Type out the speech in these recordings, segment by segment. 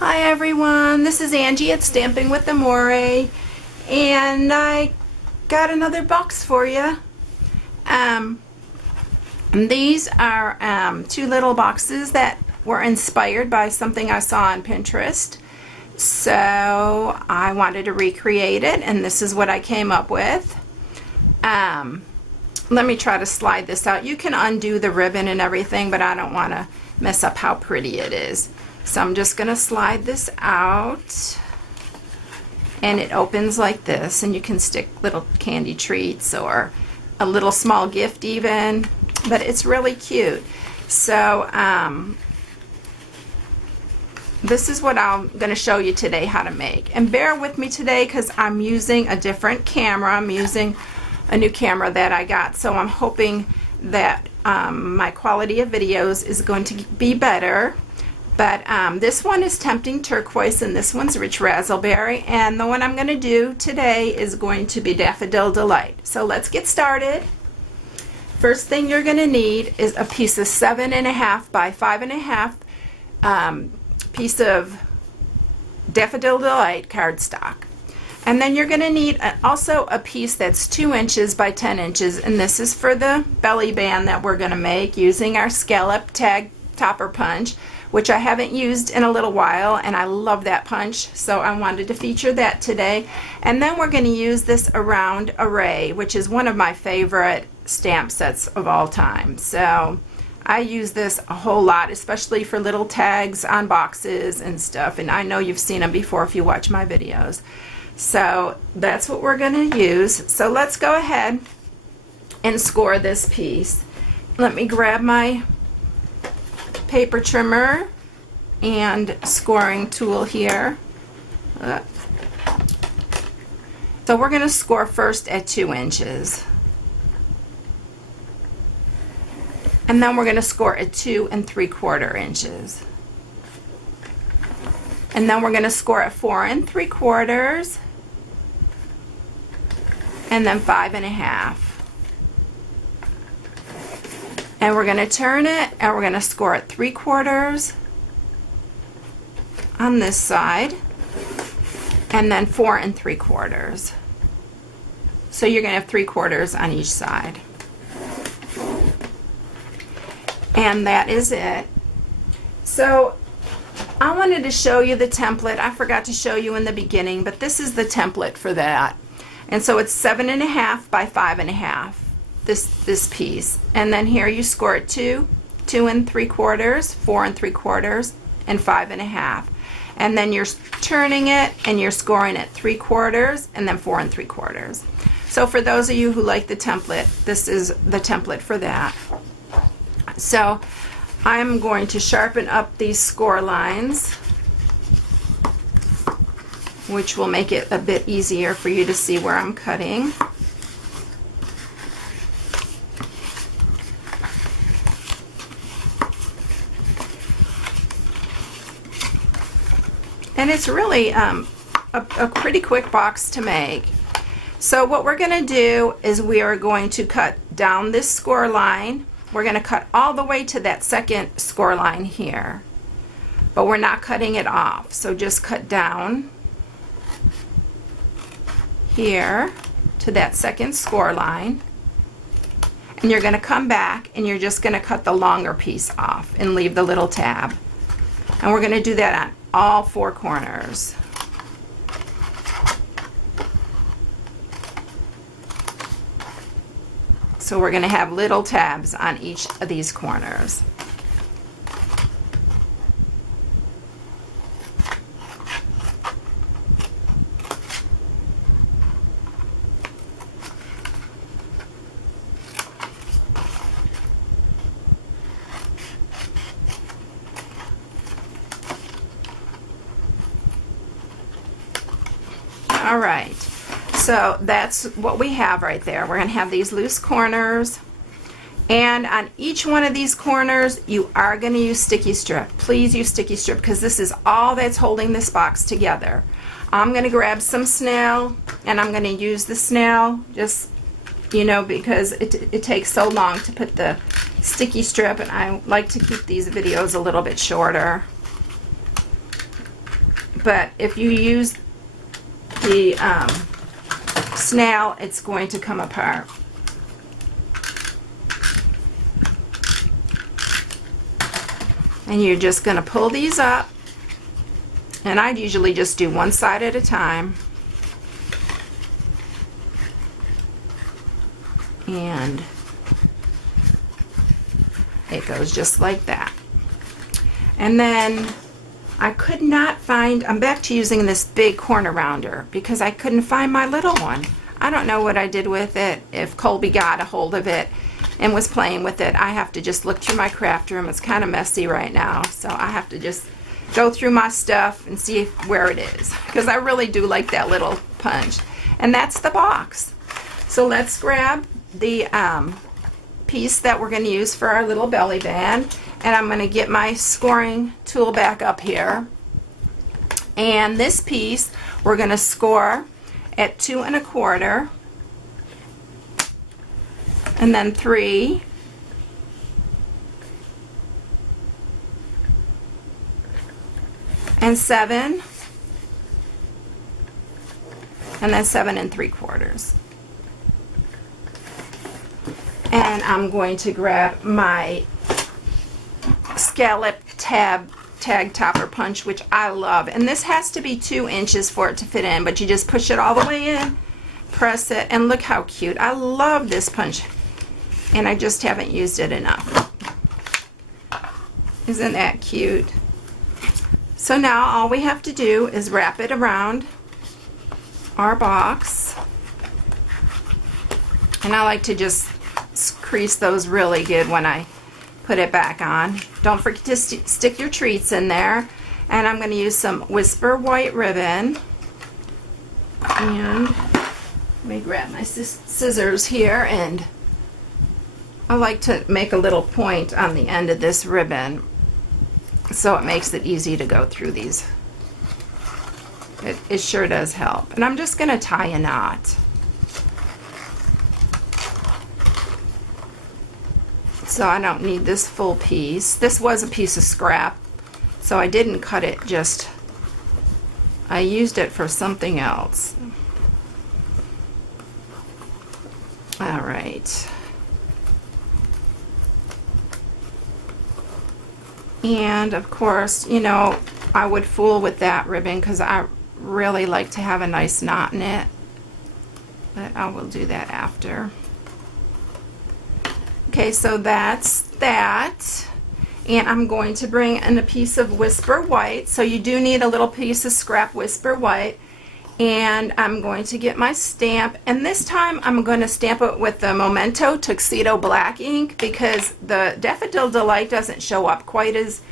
Hi everyone, this is Angie at Stamping with Amore, and I got another box for you. And these are two little boxes that were inspired by something I saw on Pinterest. So I wanted to recreate it, and this is what I came up with. Let me try to slide this out. You can undo the ribbon and everything, but I don't want to mess up how pretty it is. So I'm just going to slide this out, and it opens like this, and you can stick little candy treats or a little small gift even, but it's really cute. So this is what I'm going to show you today how to make, and bear with me today because I'm using a different camera. I'm using a new camera that I got, so I'm hoping that my quality of videos is going to be better. But this one is Tempting Turquoise, and this one's Rich Razzleberry, and the one I'm going to do today is going to be Daffodil Delight. So let's get started. First thing you're going to need is a piece of 7.5 by 5.5 piece of Daffodil Delight cardstock. And then you're going to need also a piece that's 2 inches by 10 inches, and this is for the belly band that we're going to make using our Scalloped tag topper punch, which I haven't used in a little while, and I love that punch, so I wanted to feature that today. And then we're going to use this Around Array, which is one of my favorite stamp sets of all time. So I use this a whole lot, especially for little tags on boxes and stuff, and I know you've seen them before if you watch my videos. So that's what we're going to use. So let's go ahead and score this piece. Let me grab my paper trimmer and scoring tool here. So we're going to score first at 2 inches, and then we're going to score at 2 3/4 inches, and then we're going to score at 4 3/4, and then 5.5. And we're going to turn it, and we're going to score at 3/4 on this side, and then 4 3/4. So you're going to have 3/4 on each side. And that is it. So I wanted to show you the template. I forgot to show you in the beginning, but this is the template for that. And so it's 7.5 by 5.5. This piece, and then here you score it 2 3/4, 4 3/4, and 5.5, and then you're turning it and you're scoring at 3/4 and then 4 3/4. So for those of you who like the template, this is the template for that. So I'm going to sharpen up these score lines, which will make it a bit easier for you to see where I'm cutting. And it's really a pretty quick box to make. So what we're going to do is we are going to cut down this score line. We're going to cut all the way to that second score line here, but we're not cutting it off. So just cut down here to that second score line, and you're going to come back and you're just going to cut the longer piece off and leave the little tab. And we're going to do that on all 4 corners. So we're going to have little tabs on each of these corners. All right, so that's what we have right there. We're going to have these loose corners, and on each one of these corners you are going to use sticky strip. Please use sticky strip because this is all that's holding this box together. I'm going to grab some snail, and I'm going to use the snail just, you know, because it takes so long to put the sticky strip, and I like to keep these videos a little bit shorter. but if you use the snail, it's going to come apart. And you're just going to pull these up, and I'd usually just do one side at a time. And it goes just like that. And then I could not find, I'm back to using this big corner rounder because I couldn't find my little one. I don't know what I did with it. If Colby got a hold of it and was playing with it, I have to just look through my craft room. It's kind of messy right now, so I have to just go through my stuff and see where it is, because I really do like that little punch. And that's the box. So let's grab the piece that we're going to use for our little belly band, and I'm going to get my scoring tool back up here. And this piece we're going to score at 2 1/4, and then 3, and 7, and then 7 3/4. And I'm going to grab my Scalloped tag topper punch, which I love. And this has to be 2 inches for it to fit in, but you just push it all the way in, press it, and look how cute. I love this punch, and I just haven't used it enough. Isn't that cute? So now all we have to do is wrap it around our box. And I like to just crease those really good when I put it back on. Don't forget to stick your treats in there. And I'm going to use some Whisper white ribbon. And let me grab my scissors here, and I like to make a little point on the end of this ribbon so it makes it easy to go through these. It sure does help. And I'm just going to tie a knot. So I don't need this full piece. This was a piece of scrap, so I didn't cut it, just I used it for something else. All right. And of course, you know, I would fool with that ribbon because I really like to have a nice knot in it, but I will do that after. Okay, so that's that. And I'm going to bring in a piece of Whisper white. So you do need a little piece of scrap Whisper white. And I'm going to get my stamp. And this time I'm going to stamp it with the Memento Tuxedo Black ink because the Daffodil Delight doesn't show up quite as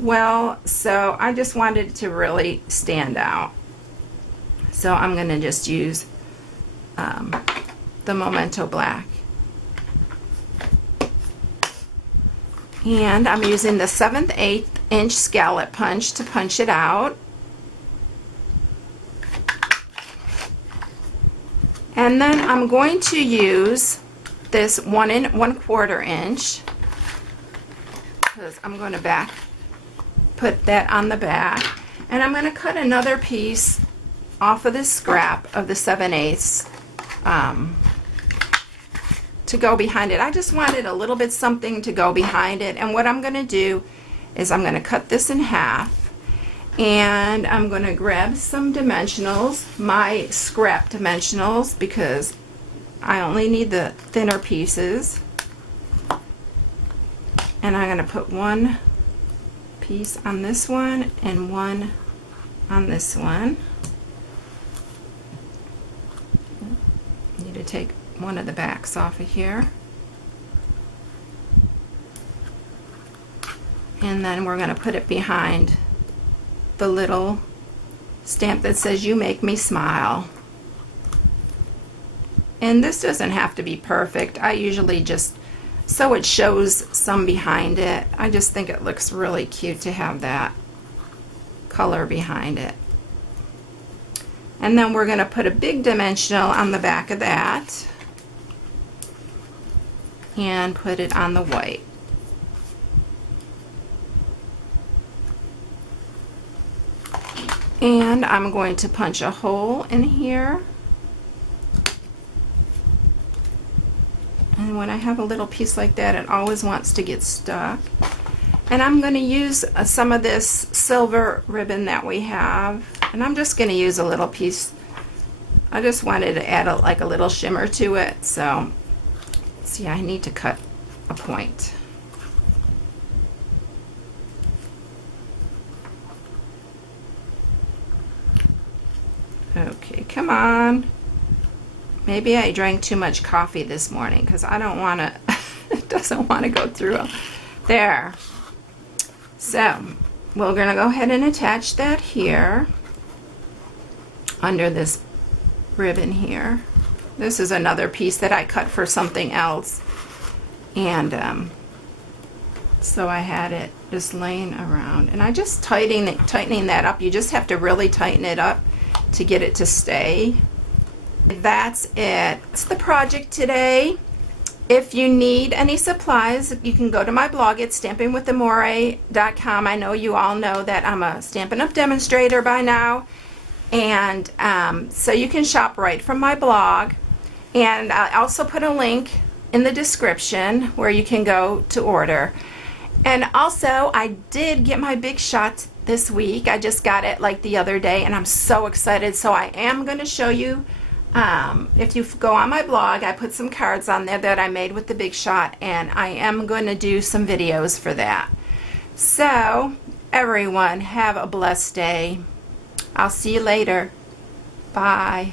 well. So I just wanted it to really stand out. So I'm going to just use the Memento Black. And I'm using the 7/8 inch scallop punch to punch it out. And then I'm going to use this 1 1/4 inch because I'm going to put that on the back. And I'm going to cut another piece off of this scrap of the 7/8 to go behind it. I just wanted a little bit something to go behind it, and what I'm going to do is I'm going to cut this in half, and I'm going to grab some dimensionals, my scrap dimensionals, because I only need the thinner pieces, and I'm going to put one piece on this one and one on this one. Need to take one of the backs off of here, and then we're going to put it behind the little stamp that says "You Make Me Smile." And this doesn't have to be perfect. I usually just, so it shows some behind it, I just think it looks really cute to have that color behind it. And then we're going to put a big dimensional on the back of that and put it on the white. And I'm going to punch a hole in here. And when I have a little piece like that, it always wants to get stuck. And I'm going to use some of this silver ribbon that we have. And I'm just going to use a little piece. I just wanted to add like a little shimmer to it. So, see, I need to cut a point. Okay, come on. Maybe I drank too much coffee this morning because I don't want to, it doesn't want to go through. There. So, we're going to go ahead and attach that here under this ribbon here. This is another piece that I cut for something else. And so I had it just laying around. And I just tightening that up. You just have to really tighten it up to get it to stay. That's it. That's the project today. If you need any supplies, you can go to my blog at stampingwithamore.com. I know you all know that I'm a Stampin' Up! Demonstrator by now. And so you can shop right from my blog. And I also put a link in the description where you can go to order. And also, I did get my big shot this week. I just got it like the other day, and I'm so excited. So I am going to show you. If you go on my blog, I put some cards on there that I made with the big shot, and I am going to do some videos for that. So, everyone, have a blessed day. I'll see you later. Bye.